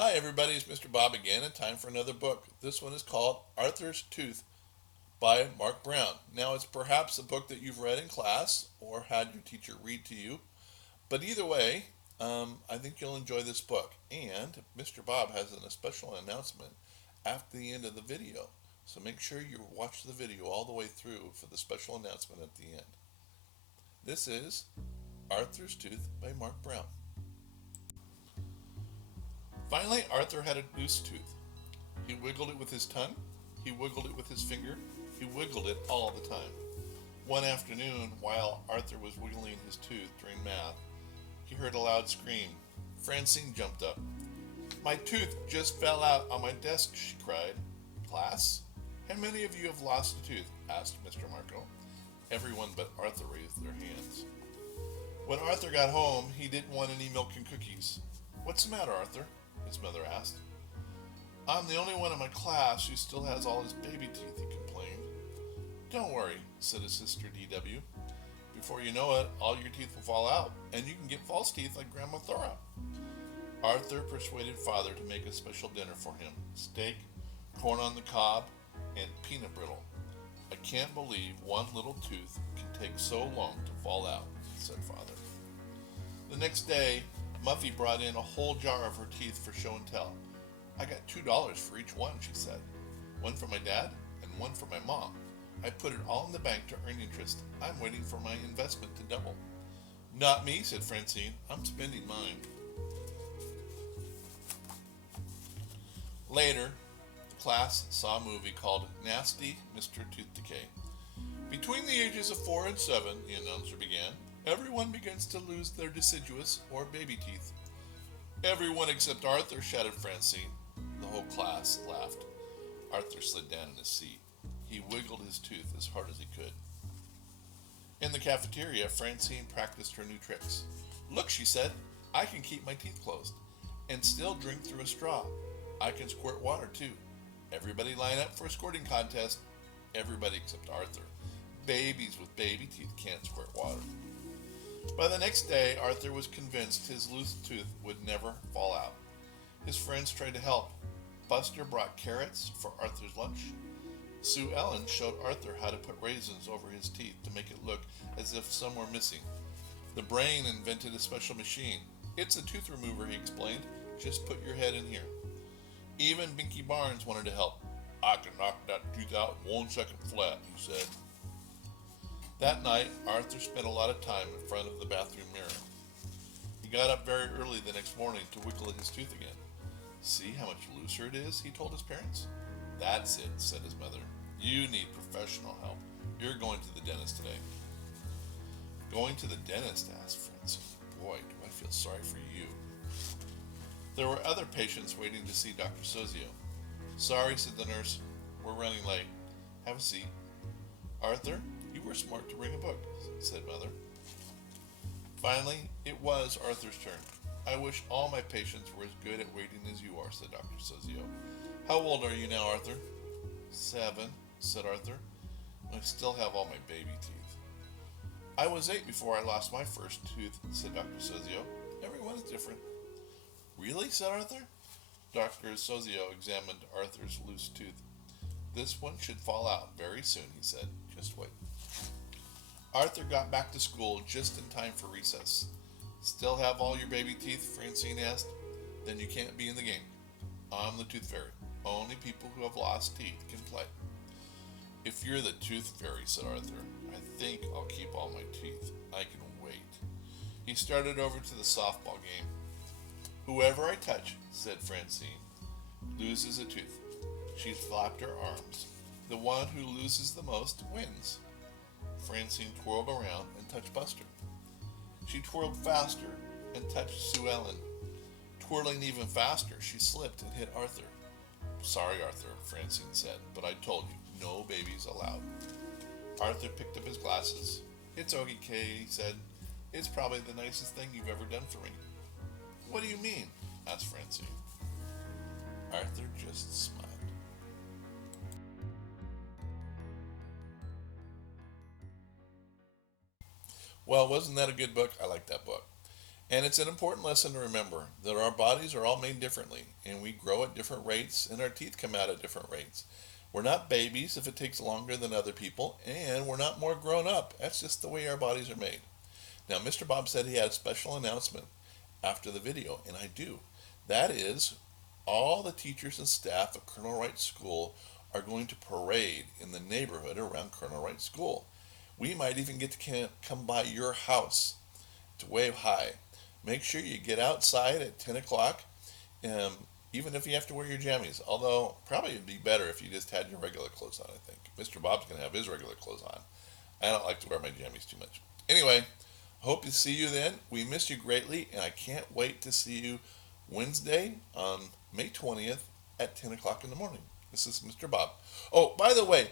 Hi everybody, it's Mr. Bob again and time for another book. This one is called Arthur's Tooth by Mark Brown. Now it's perhaps a book that you've read in class or had your teacher read to you, but either way, I think you'll enjoy this book. And Mr. Bob has a special announcement after the end of the video. So make sure you watch the video all the way through for the special announcement at the end. This is Arthur's Tooth by Mark Brown. Finally, Arthur had a loose tooth. He wiggled it with his tongue, he wiggled it with his finger, he wiggled it all the time. One afternoon, while Arthur was wiggling his tooth during math, he heard a loud scream. Francine jumped up. My tooth just fell out on my desk, she cried. Class, how many of you have lost a tooth? Asked Mr. Marco. Everyone but Arthur raised their hands. When Arthur got home, he didn't want any milk and cookies. What's the matter, Arthur? His mother asked. I'm the only one in my class who still has all his baby teeth, he complained. Don't worry, said his sister D.W. Before you know it, all your teeth will fall out, and you can get false teeth like Grandma Thora. Arthur persuaded Father to make a special dinner for him. Steak, corn on the cob, and peanut brittle. I can't believe one little tooth can take so long to fall out, said Father. The next day, Muffy brought in a whole jar of her teeth for show and tell. I got $2 for each one, she said. One for my dad and one for my mom. I put it all in the bank to earn interest. I'm waiting for my investment to double. Not me, said Francine. I'm spending mine. Later, the class saw a movie called Nasty Mr. Tooth Decay. Between the ages of 4 and 7, the announcer began, everyone begins to lose their deciduous or baby teeth. Everyone except Arthur, shouted Francine. The whole class laughed. Arthur slid down in his seat. He wiggled his tooth as hard as he could. In the cafeteria, Francine practiced her new tricks. Look, she said, I can keep my teeth closed and still drink through a straw. I can squirt water, too. Everybody line up for a squirting contest. Everybody except Arthur. Babies with baby teeth can't squirt water. By the next day, Arthur was convinced his loose tooth would never fall out. His friends tried to help. Buster brought carrots for Arthur's lunch. Sue Ellen showed Arthur how to put raisins over his teeth to make it look as if some were missing. The brain invented a special machine. It's a tooth remover, he explained. Just put your head in here. Even Binky Barnes wanted to help. I can knock that tooth out in 1 second flat, he said. That night, Arthur spent a lot of time in front of the bathroom mirror. He got up very early the next morning to wiggle his tooth again. See how much looser it is, he told his parents. That's it, said his mother. You need professional help. You're going to the dentist today. Going to the dentist, asked Francine. Boy, do I feel sorry for you. There were other patients waiting to see Dr. Sozio. Sorry, said the nurse. We're running late. Have a seat. Arthur, you were smart to bring a book, said Mother. Finally, it was Arthur's turn. I wish all my patients were as good at waiting as you are, said Dr. Sozio. How old are you now, Arthur? 7, said Arthur. I still have all my baby teeth. I was 8 before I lost my first tooth, said Dr. Sozio. Everyone is different. Really, said Arthur. Dr. Sozio examined Arthur's loose tooth. This one should fall out very soon, he said. Just wait. Arthur got back to school just in time for recess. Still have all your baby teeth? Francine asked. Then you can't be in the game. I'm the tooth fairy. Only people who have lost teeth can play. If you're the tooth fairy, said Arthur, I think I'll keep all my teeth. I can wait. He started over to the softball game. Whoever I touch, said Francine, loses a tooth. She flapped her arms. The one who loses the most wins. Francine twirled around and touched Buster. She twirled faster and touched Sue Ellen. Twirling even faster, she slipped and hit Arthur. Sorry, Arthur, Francine said, but I told you, no babies allowed. Arthur picked up his glasses. It's okay, he said. It's probably the nicest thing you've ever done for me. What do you mean? Asked Francine. Arthur just smiled. Well, wasn't that a good book? I like that book. And it's an important lesson to remember that our bodies are all made differently, and we grow at different rates, and our teeth come out at different rates. We're not babies if it takes longer than other people, and we're not more grown up. That's just the way our bodies are made. Now, Mr. Bob said he had a special announcement after the video, and I do. That is, all the teachers and staff at Colonel Wright School are going to parade in the neighborhood around Colonel Wright School. We might even get to come by your house to wave hi. Make sure you get outside at 10 o'clock, um, even if you have to wear your jammies. Although, probably it'd be better if you just had your regular clothes on, I think. Mr. Bob's going to have his regular clothes on. I don't like to wear my jammies too much. Anyway, hope to see you then. We miss you greatly, and I can't wait to see you Wednesday on May 20th at 10 o'clock in the morning. This is Mr. Bob. Oh, by the way,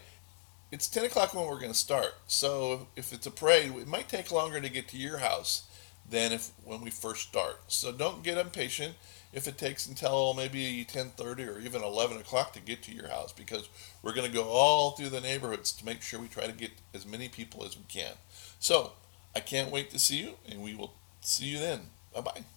it's 10 o'clock when we're going to start. So if it's a parade, it might take longer to get to your house than if when we first start. So don't get impatient if it takes until maybe 10:30 or even 11 o'clock to get to your house, because we're going to go all through the neighborhoods to make sure we try to get as many people as we can. So I can't wait to see you, and we will see you then. Bye-bye.